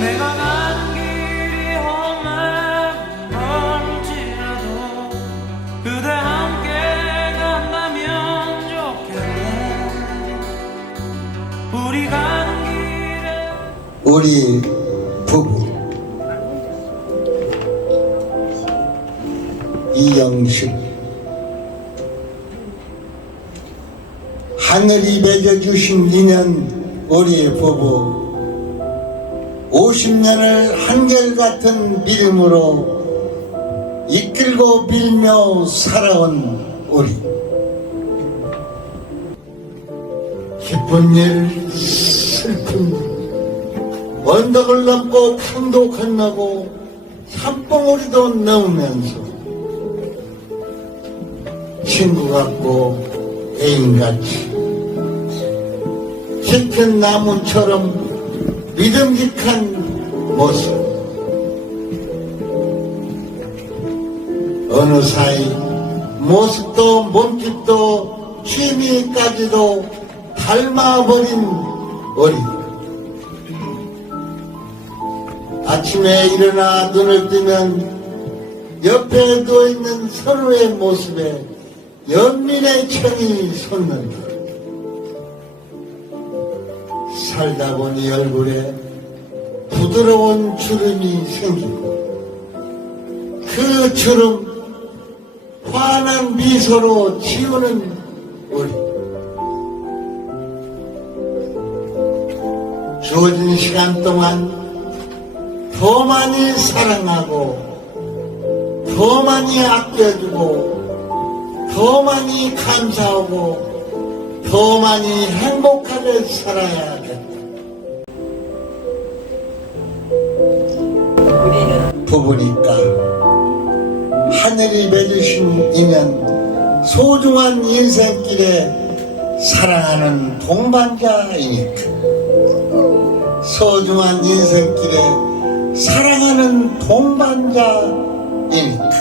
내가 가는 길이 험할지라도 그대 함께 간다면 좋겠네. 우리 가는 길에 우리 부부. 이영식. 하늘이 맺어주신 인연 우리 부부 50년을 한결같은 믿음으로 이끌고 빌며 살아온 우리. 기쁜 일 슬픈 일 언덕을 넘고 강도 건너고 산봉우리도 넘으면서 친구 같고 애인같이 깊은 나무처럼 믿음직한 모습 어느 사이 모습도 몸짓도 취미까지도 닮아버린 어린 아침에 일어나 눈을 뜨면 옆에 누워있는 서로의 모습에 연민의 청이 솟는다. 살다 보니 얼굴에 부드러운 주름이 생기고 그 주름 환한 미소로 지우는 우리 주어진 시간 동안 더 많이 사랑하고 더 많이 아껴주고 더 많이 감사하고 더 많이 행복하게 살아야 겠다. 부부니까 하늘이 맺으신 인연 소중한 인생길에 사랑하는 동반자이니까 소중한 인생길에 사랑하는 동반자이니까